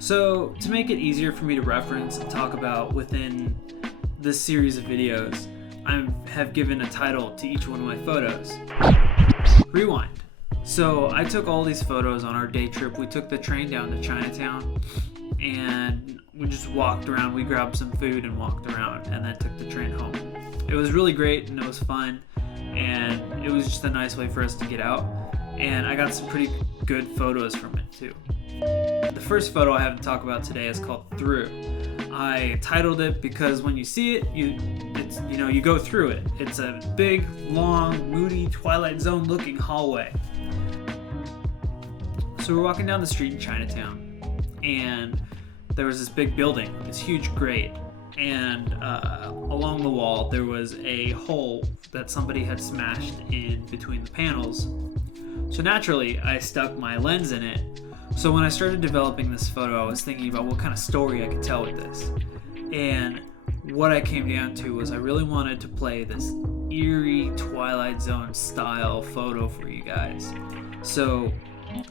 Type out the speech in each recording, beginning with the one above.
So to make it easier for me to reference and talk about within this series of videos, I have given a title to each one of my photos. Rewind. So I took all these photos on our day trip. We took the train down to Chinatown and we just walked around. We grabbed some food and walked around and then took the train home. It was really great and it was fun, and it was just a nice way for us to get out, and I got some pretty good photos from it too. The first photo I have to talk about today is called Through. I titled it because when you see it, you go through it. It's a big, long, moody, Twilight Zone looking hallway. So we're walking down the street in Chinatown, and there was this big building, this huge grate, and along the wall there was a hole that somebody had smashed in between the panels. So naturally, I stuck my lens in it. So when I started developing this photo, I was thinking about what kind of story I could tell with this. And what I came down to was I really wanted to play this eerie Twilight Zone style photo for you guys. So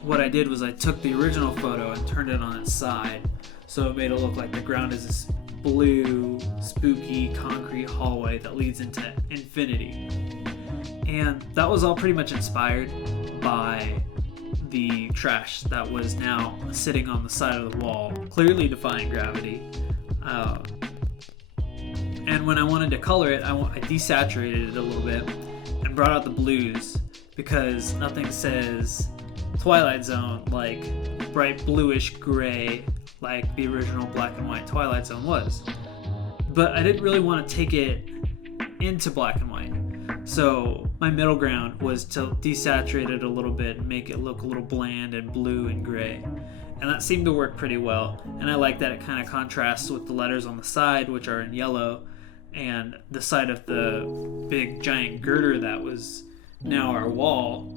what I did was I took the original photo and turned it on its side, so it made it look like the ground is this blue, spooky, concrete hallway that leads into infinity. And that was all pretty much inspired by the trash that was now sitting on the side of the wall, clearly defying gravity. And when I wanted to color it, I desaturated it a little bit and brought out the blues, because nothing says Twilight Zone like bright bluish gray like the original black and white Twilight Zone was. But I didn't really want to take it into black and white. So my middle ground was to desaturate it a little bit and make it look a little bland and blue and gray. And that seemed to work pretty well. And I like that it kind of contrasts with the letters on the side, which are in yellow, and the side of the big giant girder that was now our wall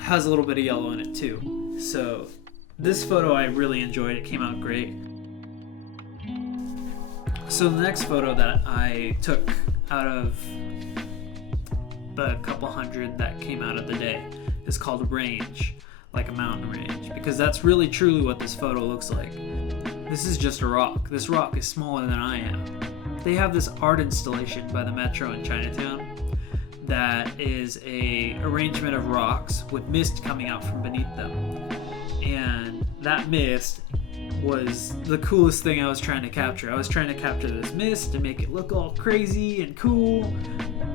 has a little bit of yellow in it too. So this photo I really enjoyed. It came out great. So the next photo that I took out of the couple hundred that came out of the day is called Range, like a mountain range, because that's really truly what this photo looks like. This is just a rock. This rock is smaller than I am. They have this art installation by the Metro in Chinatown that is a arrangement of rocks with mist coming out from beneath them. And that mist was the coolest thing I was trying to capture. I was trying to capture this mist and make it look all crazy and cool,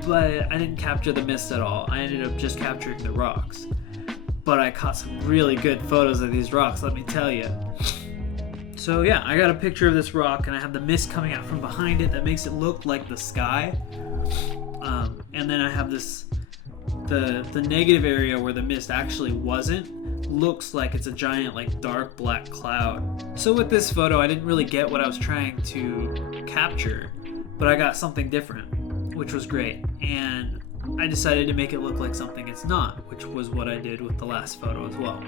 but I didn't capture the mist at all. I ended up just capturing the rocks. But I caught some really good photos of these rocks, let me tell you. So yeah, I got a picture of this rock and I have the mist coming out from behind it that makes it look like the sky. And then I have the negative area where the mist actually wasn't, looks like it's a giant like dark black cloud. So with this photo, I didn't really get what I was trying to capture, but I got something different, which was great. And I decided to make it look like something it's not, which was what I did with the last photo as well.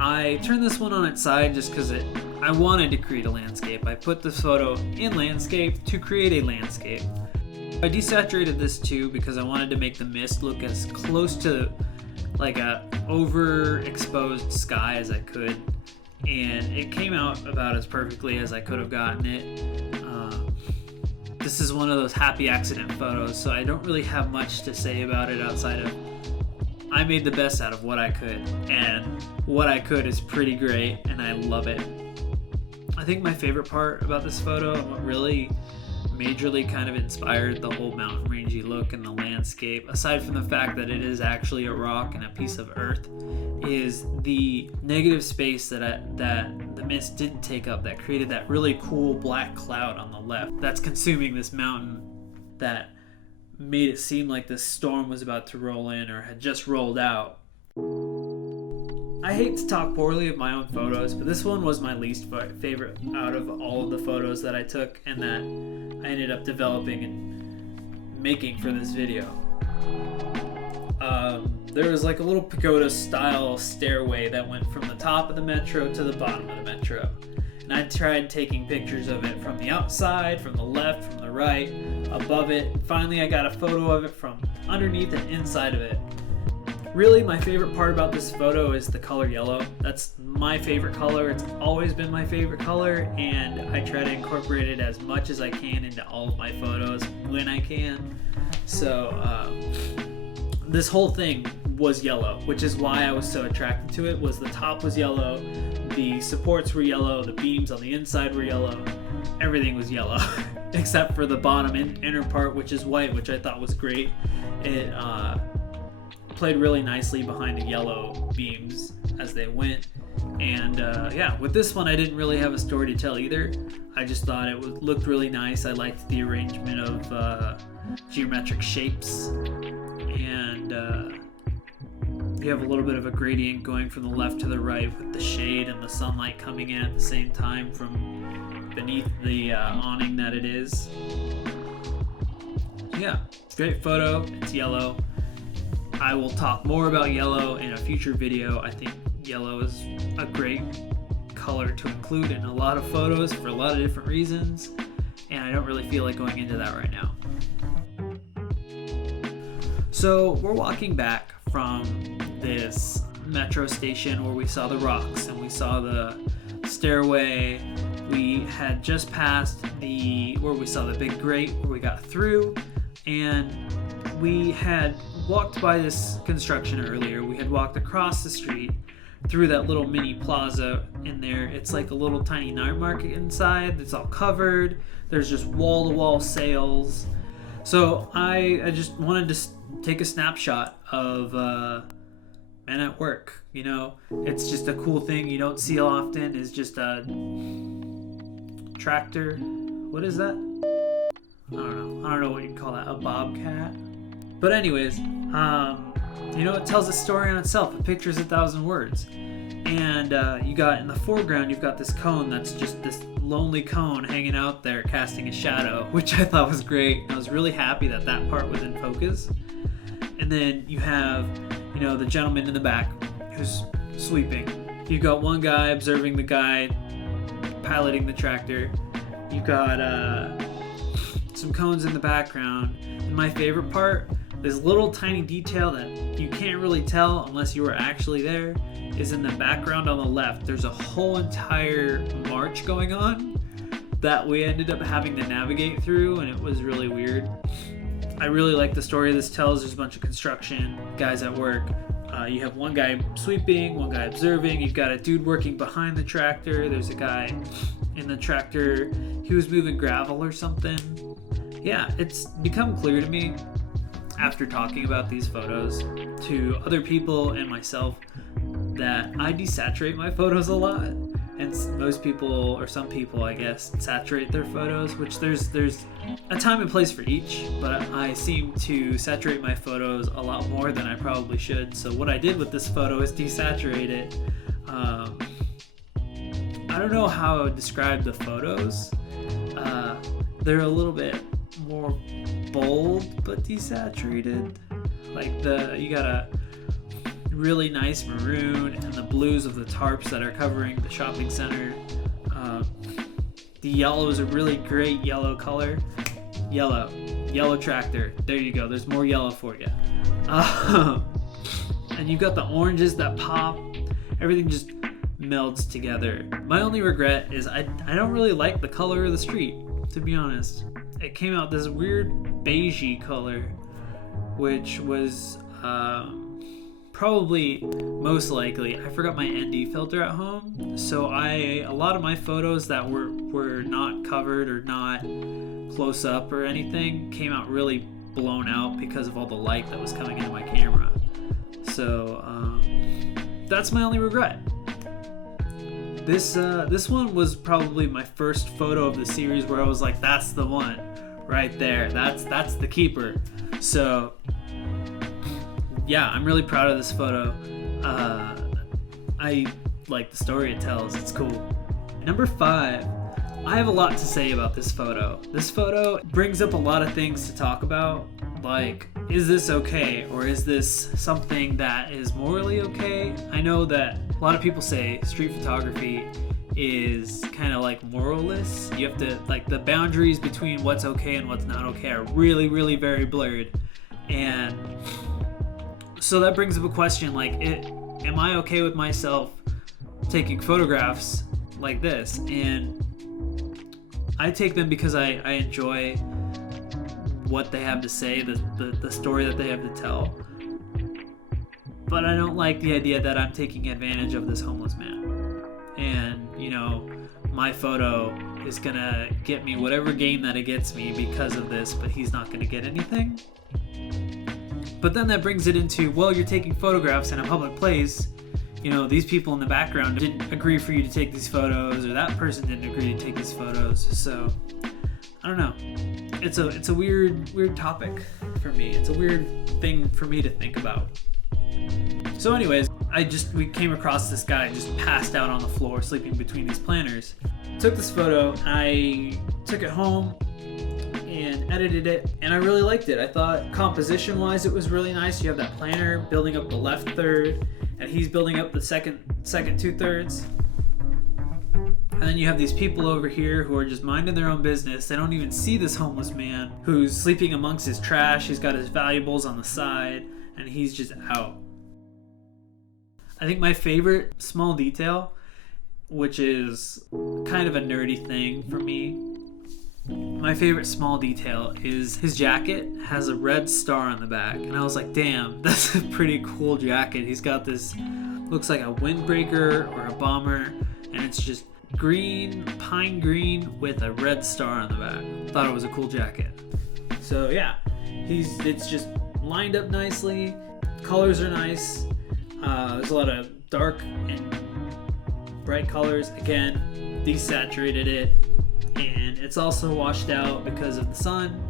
I turned this one on its side just because I wanted to create a landscape. I put this photo in landscape to create a landscape. I desaturated this too because I wanted to make the mist look as close to like a overexposed sky as I could, and it came out about as perfectly as I could have gotten it. This is one of those happy accident photos, so I don't really have much to say about it outside of I made the best out of what I could, and what I could is pretty great, and I love it. I think my favorite part about this photo, and what really majorly kind of inspired the whole mountain rangey look and the landscape, aside from the fact that it is actually a rock and a piece of earth, is the negative space that the mist didn't take up that created that really cool black cloud on the left that's consuming this mountain that made it seem like this storm was about to roll in or had just rolled out. I hate to talk poorly of my own photos, but this one was my least favorite out of all of the photos that I took and that I ended up developing and making for this video. There was like a little pagoda style stairway that went from the top of the Metro to the bottom of the Metro. And I tried taking pictures of it from the outside, from the left, from the right, above it. Finally, I got a photo of it from underneath and inside of it. Really, my favorite part about this photo is the color yellow. That's my favorite color. It's always been my favorite color, and I try to incorporate it as much as I can into all of my photos when I can. So this whole thing was yellow, which is why I was so attracted to it. Was the top was yellow, the supports were yellow, the beams on the inside were yellow, everything was yellow except for the bottom inner part, which is white, which I thought was great. It played really nicely behind the yellow beams as they went. And yeah, with this one I didn't really have a story to tell either. I just thought it looked really nice. I liked the arrangement of geometric shapes, and you have a little bit of a gradient going from the left to the right with the shade and the sunlight coming in at the same time from beneath the awning that it is. Yeah, great photo. It's yellow. I will talk more about yellow in a future video. I think yellow is a great color to include in a lot of photos for a lot of different reasons, and I don't really feel like going into that right now. So we're walking back from this metro station where we saw the rocks and we saw the stairway. We had just passed where we saw the big grate where we got through, and we had walked by this construction earlier. We had walked across the street through that little mini plaza in there. It's like a little tiny night market inside. It's all covered. There's just wall-to-wall sales. So I just wanted to take a snapshot of men at work. You know, it's just a cool thing you don't see often. Is just a tractor. What is that? I don't know what you'd call that. A bobcat. But anyways, you know, it tells a story on itself. A picture's 1,000 words. And you got in the foreground, you've got this cone that's just this lonely cone hanging out there casting a shadow, which I thought was great. I was really happy that that part was in focus. And then you have, you know, the gentleman in the back who's sweeping. You've got one guy observing the guy piloting the tractor. You've got some cones in the background. And my favorite part, this little tiny detail that you can't really tell unless you were actually there, is in the background on the left. There's a whole entire march going on that we ended up having to navigate through, and it was really weird. I really like the story this tells. There's a bunch of construction guys at work. You have one guy sweeping, one guy observing. You've got a dude working behind the tractor. There's a guy in the tractor. He was moving gravel or something. Yeah, it's become clear to me after talking about these photos to other people and myself that I desaturate my photos a lot, and most people, or some people I guess, saturate their photos, which there's a time and place for each, but I seem to saturate my photos a lot more than I probably should. So what I did with this photo is desaturate it. I don't know how I would describe the photos. They're a little bit more bold but desaturated. Like you got a really nice maroon and the blues of the tarps that are covering the shopping center. The yellow is a really great yellow color. Yellow tractor. There you go. There's more yellow for you. And you've got the oranges that pop. Everything just melds together. My only regret is I don't really like the color of the street, to be honest. It came out this weird beigey color, which was probably most likely, I forgot my ND filter at home, so a lot of my photos that were not covered or not close up or anything came out really blown out because of all the light that was coming into my camera. So that's my only regret. This one was probably my first photo of the series where I was like, that's the one right there. That's the keeper. So yeah, I'm really proud of this photo. I like the story it tells. It's cool. Number 5, I have a lot to say about this photo. This photo brings up a lot of things to talk about. Like, is this okay? Or is this something that is morally okay? I know that a lot of people say street photography is kind of like moralless. You have to, like, the boundaries between what's okay and what's not okay are really, really very blurred. And so that brings up a question, like, am I okay with myself taking photographs like this, and I take them because I enjoy what they have to say, the story that they have to tell. But I don't like the idea that I'm taking advantage of this homeless man. And, you know, my photo is gonna get me whatever gain that it gets me because of this, but he's not gonna get anything. But then that brings it into, well, you're taking photographs in a public place. You know, these people in the background didn't agree for you to take these photos, or that person didn't agree to take these photos. So, I don't know. It's a weird topic for me. It's a weird thing for me to think about. So anyways, we came across this guy just passed out on the floor, sleeping between these planters. Took this photo, I took it home and edited it, and I really liked it. I thought composition-wise it was really nice. You have that planter building up the left third, and he's building up the second 2/3. And then you have these people over here who are just minding their own business. They don't even see this homeless man who's sleeping amongst his trash. He's got his valuables on the side, and he's just out. I think my favorite small detail, which is kind of a nerdy thing for me, my favorite small detail is his jacket has a red star on the back. And I was like, damn, that's a pretty cool jacket. He's got this, looks like a windbreaker or a bomber, and it's just green, pine green with a red star on the back. Thought it was a cool jacket. So yeah, it's just lined up nicely. Colors are nice. There's a lot of dark and bright colors. Again, desaturated it, and it's also washed out because of the sun,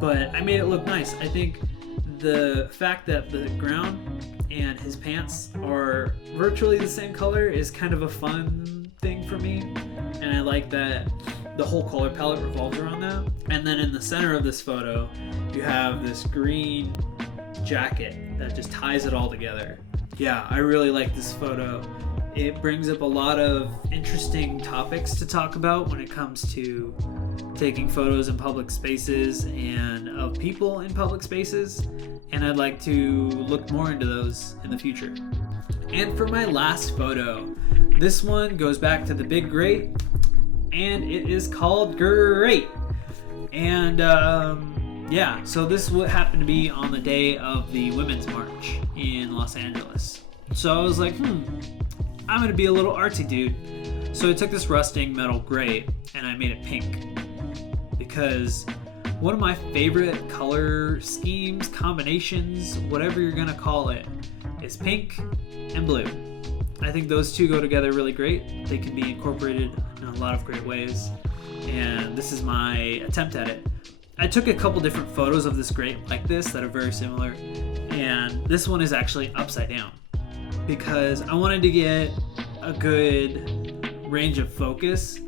but I made it look nice. I think the fact that the ground and his pants are virtually the same color is kind of a fun thing for me, and I like that the whole color palette revolves around that. And then in the center of this photo, you have this green jacket that just ties it all together. Yeah, I really like this photo. It brings up a lot of interesting topics to talk about when it comes to taking photos in public spaces and of people in public spaces, and I'd like to look more into those in the future. And for my last photo, this one goes back to the big great, and it is called Great. And yeah, so this would happen to be on the day of the Women's March in Los Angeles. So I was like, I'm gonna be a little artsy dude. So I took this rusting metal grate and I made it pink, because one of my favorite color schemes, combinations, whatever you're gonna call it, is pink and blue. I think those two go together really great. They can be incorporated in a lot of great ways, and this is my attempt at it. I took a couple different photos of this grate like this that are very similar, and this one is actually upside down because I wanted to get a good range of focus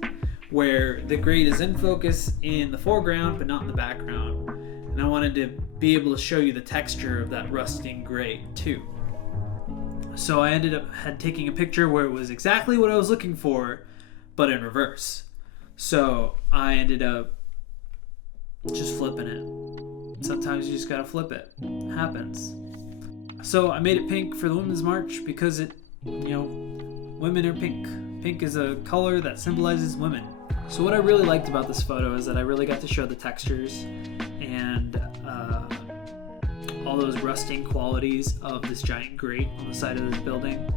where the grate is in focus in the foreground but not in the background, and I wanted to be able to show you the texture of that rusting grate too. So I ended up taking a picture where it was exactly what I was looking for but in reverse. So I ended up just flipping it. Sometimes you just gotta flip it. It happens. So I made it pink for the Women's March because women are pink. Pink is a color that symbolizes women. So what I really liked about this photo is that I really got to show the textures and all those rusting qualities of this giant grate on the side of this building.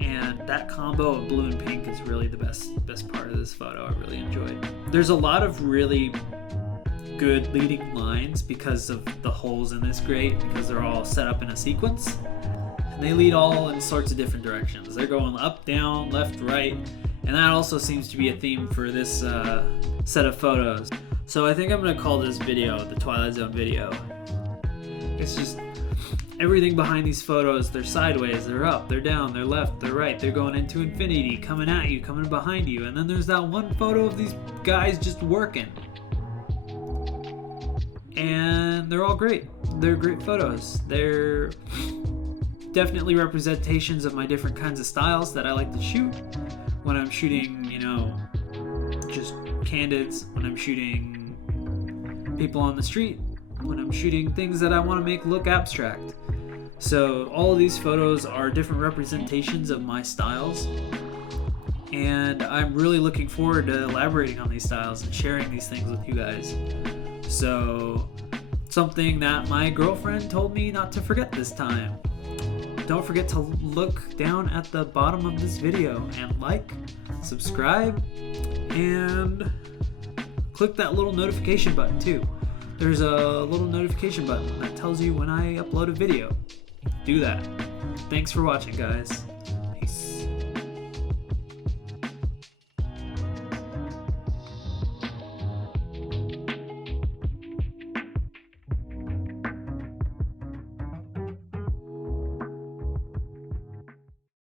And that combo of blue and pink is really the best part of this photo. I really enjoyed. There's a lot of really good leading lines because of the holes in this grate, because they're all set up in a sequence, and they lead all in sorts of different directions. They're going up, down, left, right, and that also seems to be a theme for this set of photos. So I think I'm going to call this video the Twilight Zone video. It's just everything behind these photos. They're sideways, they're up, they're down, they're left, they're right, they're going into infinity, coming at you, coming behind you, and then there's that one photo of these guys just working. And they're all great. They're great photos. They're definitely representations of my different kinds of styles that I like to shoot. When I'm shooting, just candids, when I'm shooting people on the street, when I'm shooting things that I want to make look abstract. So all of these photos are different representations of my styles, and I'm really looking forward to elaborating on these styles and sharing these things with you guys. So, something that my girlfriend told me not to forget this time. Don't forget to look down at the bottom of this video and like, subscribe, and click that little notification button too. There's a little notification button that tells you when I upload a video. Do that. Thanks for watching, guys.